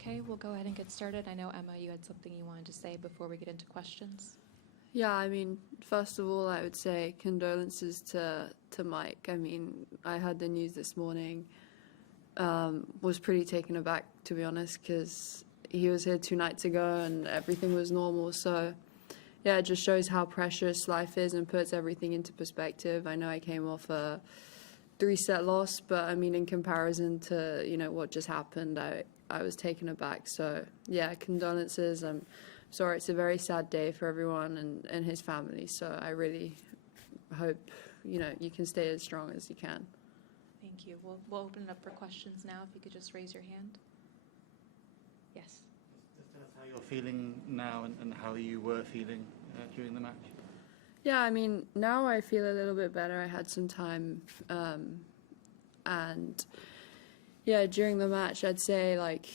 Okay, we'll go ahead and get started. I know, Emma, you had something you wanted to say before we get into questions. Yeah, I mean, first of all, I would say condolences to Mike. I mean, I heard the news this morning, was pretty taken aback, to be honest, because he was here 2 nights ago and everything was normal. So, yeah, it just shows how precious life is and puts everything into perspective. I know I came off a 3-set loss, but I mean, in comparison to, what just happened, I was taken aback. So, yeah, condolences. I'm sorry, it's a very sad day for everyone and his family. So I really hope, you can stay as strong as you can. Thank you. We'll open it up for questions now. If you could just raise your hand. Yes. Just tell us how you're feeling now and how you were feeling during the match. Yeah, I mean, now I feel a little bit better. I had some time, and yeah, during the match, I'd say like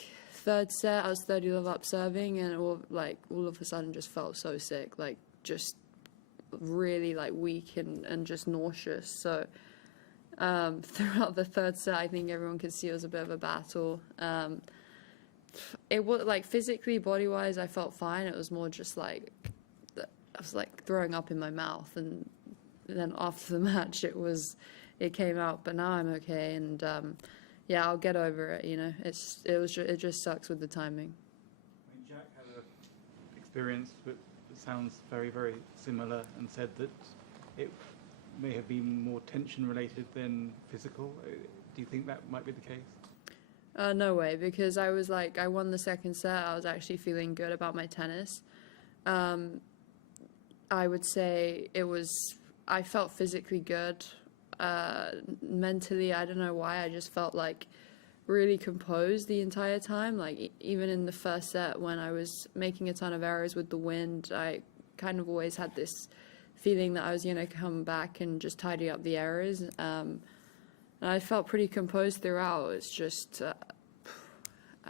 3rd set, I was 30 love up serving, and all of a sudden just felt so sick, like just really like weak and just nauseous. So throughout the 3rd set, I think everyone could see it was a bit of a battle. It was like physically, body wise, I felt fine. It was more just like I was like throwing up in my mouth, and then after the match, it came out. But now I'm okay, and yeah, I'll get over it. It just sucks with the timing. I mean, Jack had an experience that sounds very, very similar, and said that it may have been more tension related than physical. Do you think that might be the case? No way, because I won the 2nd set. I was actually feeling good about my tennis. I would say I felt physically good. Mentally, I don't know why, I just felt like really composed the entire time. Like even in the 1st set when I was making a ton of errors with the wind, I kind of always had this feeling that I was going to come back and just tidy up the errors. And I felt pretty composed throughout. It's just,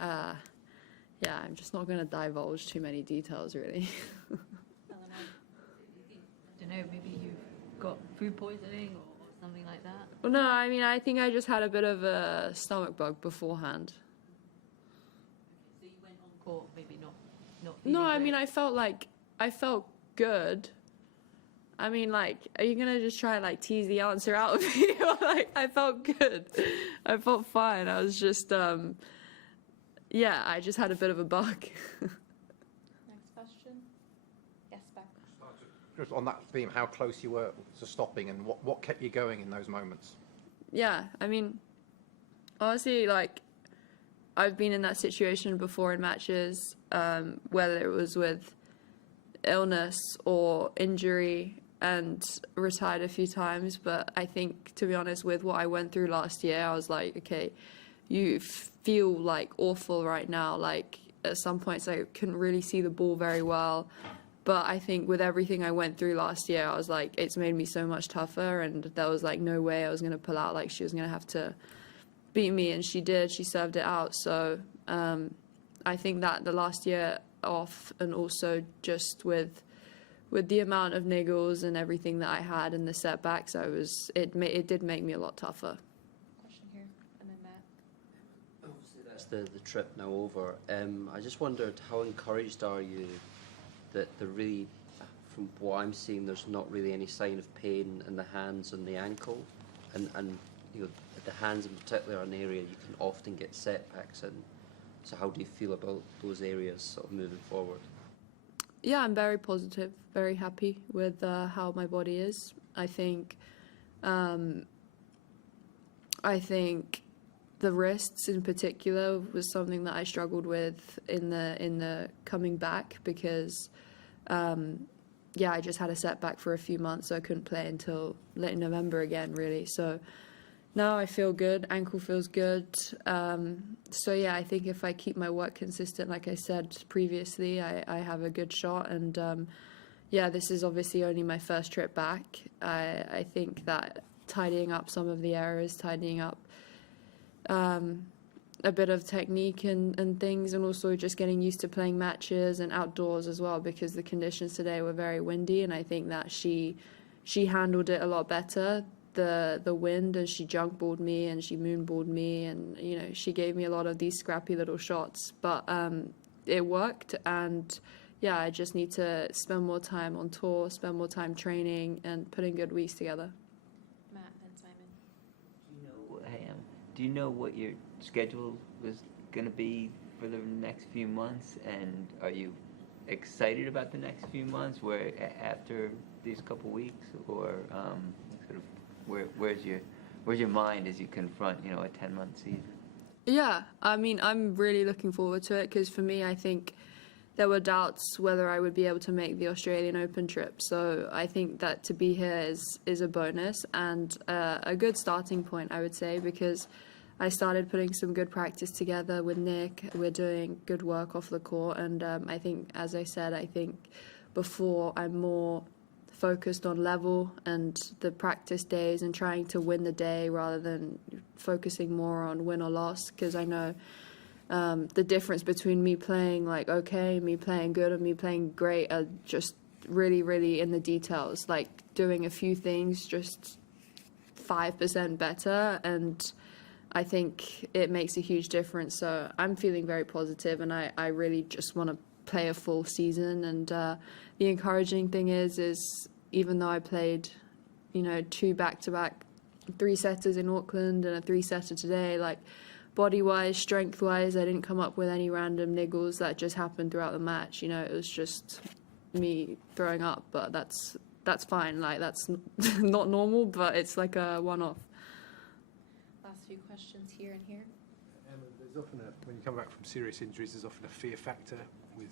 yeah, I'm just not going to divulge too many details, really. I don't know, maybe you've got food poisoning or something like that? Well, no, I mean, I think I just had a bit of a stomach bug beforehand. Okay, so you went on court, maybe not No, I great. mean, I felt good. I mean, like, are you gonna just try and like tease the answer out of me? Like, I felt good. I felt fine. I was just, yeah, I just had a bit of a bug. Next question. Yes, Beck. Just on that theme, how close you were to stopping, and what kept you going in those moments? Yeah, I mean, honestly, like, I've been in that situation before in matches, whether it was with illness or injury, and retired a few times. But I think, to be honest, with what I went through last year, I was like, okay, you feel like awful right now. Like, at some points I couldn't really see the ball very well. But I think with everything I went through last year, I was like, it's made me so much tougher, and there was like no way I was going to pull out. Like, she was going to have to beat me, and she did. She served it out. So I think that the last year off, and also just with the amount of niggles and everything that I had and the setbacks, it did make me a lot tougher. Question here, and then Matt. Obviously, that's the trip now over. I just wondered, how encouraged are you that really, from what I'm seeing, there's not really any sign of pain in the hands and the ankle, and the hands in particular are an area you can often get setbacks in. So how do you feel about those areas sort of moving forward? Yeah, I'm very positive, very happy with how my body is. I think the wrists in particular was something that I struggled with in the coming back, because I just had a setback for a few months, so I couldn't play until late November again, really. So now I feel good, ankle feels good. So yeah, I think if I keep my work consistent, like I said previously, I have a good shot. And yeah, this is obviously only my first trip back. I think that tidying up some of the errors, tidying up a bit of technique and things, and also just getting used to playing matches and outdoors as well, because the conditions today were very windy, and I think that she handled it a lot better the wind, and she junk balled me and she moon balled me, and she gave me a lot of these scrappy little shots, but it worked. And yeah, I just need to spend more time on tour, spend more time training and putting good weeks together. Matt and Simon. Do you know what your schedule was going to be for the next few months, and are you excited about the next few months, where after these couple weeks, or sort of where's your mind as you confront a 10-month season? Yeah, I mean, I'm really looking forward to it, because for me, I think there were doubts whether I would be able to make the Australian Open trip. So I think that to be here is a bonus and a good starting point, I would say, because I started putting some good practice together with Nick. We're doing good work off the court, and I think, as I said, I think before I'm more focused on level and the practice days and trying to win the day rather than focusing more on win or loss, because I know the difference between me playing like okay, me playing good, and me playing great are just really, really in the details, like doing a few things just 5% better, and I think it makes a huge difference. So I'm feeling very positive, and I really just want to play a full season. And the encouraging thing is even though I played 2 back-to-back 3-setters in Auckland and a 3-setter today, like body-wise, strength-wise, I didn't come up with any random niggles that just happened throughout the match. It was just me throwing up, but that's fine. Like, that's not normal, but it's like a one-off. Last few questions here and here. Emma, there's often when you come back from serious injuries, there's often a fear factor with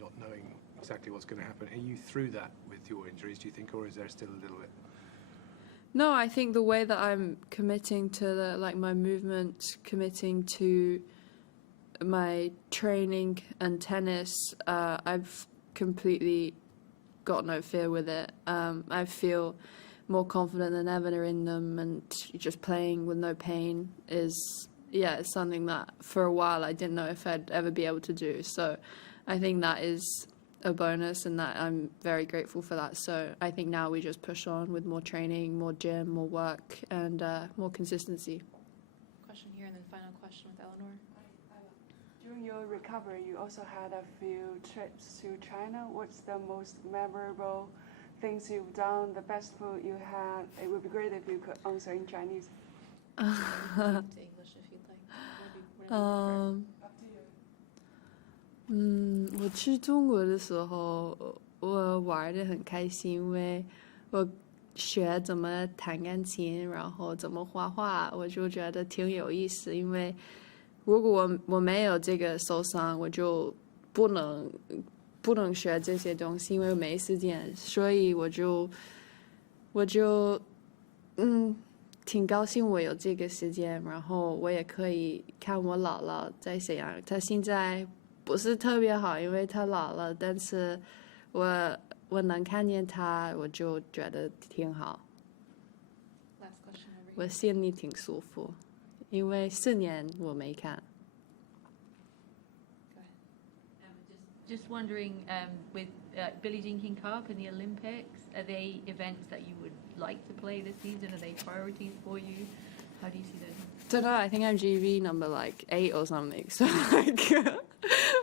not knowing exactly what's going to happen. Are you through that with your injuries, do you think, or is there still a little bit? No, I think the way that I'm committing to my movement, committing to my training and tennis, I've completely got no fear with it. I feel more confident than ever in them, and just playing with no pain is it's something that for a while I didn't know if I'd ever be able to do. So I think that is a bonus, and that I'm very grateful for that. So I think now we just push on with more training, more gym, more work, and more consistency. Question here, and then final question with Eleanor. During your recovery, you also had a few trips to China. What's the most memorable things you've done, the best food you had? It would be great if you could answer in Chinese. To English if you'd like. Up to you. 我去中国的时候，我玩得很开心，因为我学怎么弹钢琴，然后怎么画画，我就觉得挺有意思。因为如果我没有这个受伤，我就不能学这些东西，因为没时间，所以我就挺高兴我有这个时间，然后我也可以看我姥姥在沈阳，她现在不是特别好，因为她老了，但是我能看见她，我就觉得挺好。 Last question over here. 我心里挺舒服，因为4年我没看。 Go ahead. Just wondering, with Billie Jean King Cup and the Olympics, are they events that you would like to play this season? Are they priorities for you? How do you see those? Don't know. I think I'm GB number 8 or something. So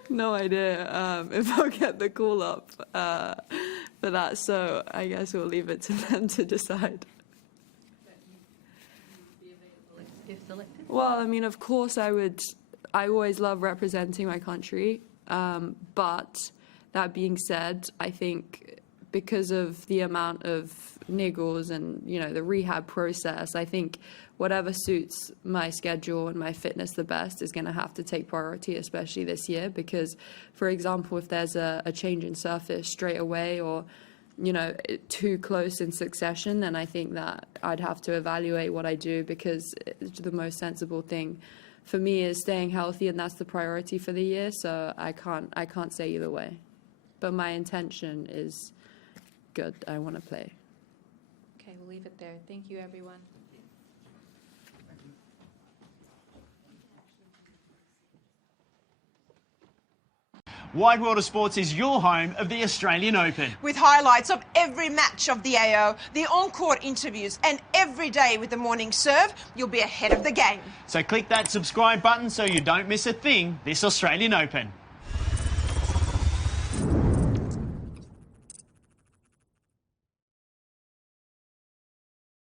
no idea if I'll get the call up for that. So I guess we'll leave it to them to decide. Be available if selected? Well, I mean, of course I would. I always love representing my country. But that being said, I think because of the amount of niggles and, the rehab process, I think whatever suits my schedule and my fitness the best is going to have to take priority, especially this year. Because, for example, if there's a change in surface straight away or, too close in succession, then I think that I'd have to evaluate what I do, because the most sensible thing for me is staying healthy, and that's the priority for the year. So I can't say either way, but my intention is good. I want to play. Okay, we'll leave it there. Thank you, everyone. Wide World of Sports is your home of the Australian Open. With highlights of every match of the AO, the on-court interviews, and every day with the morning serve, you'll be ahead of the game. So click that subscribe button so you don't miss a thing this Australian Open.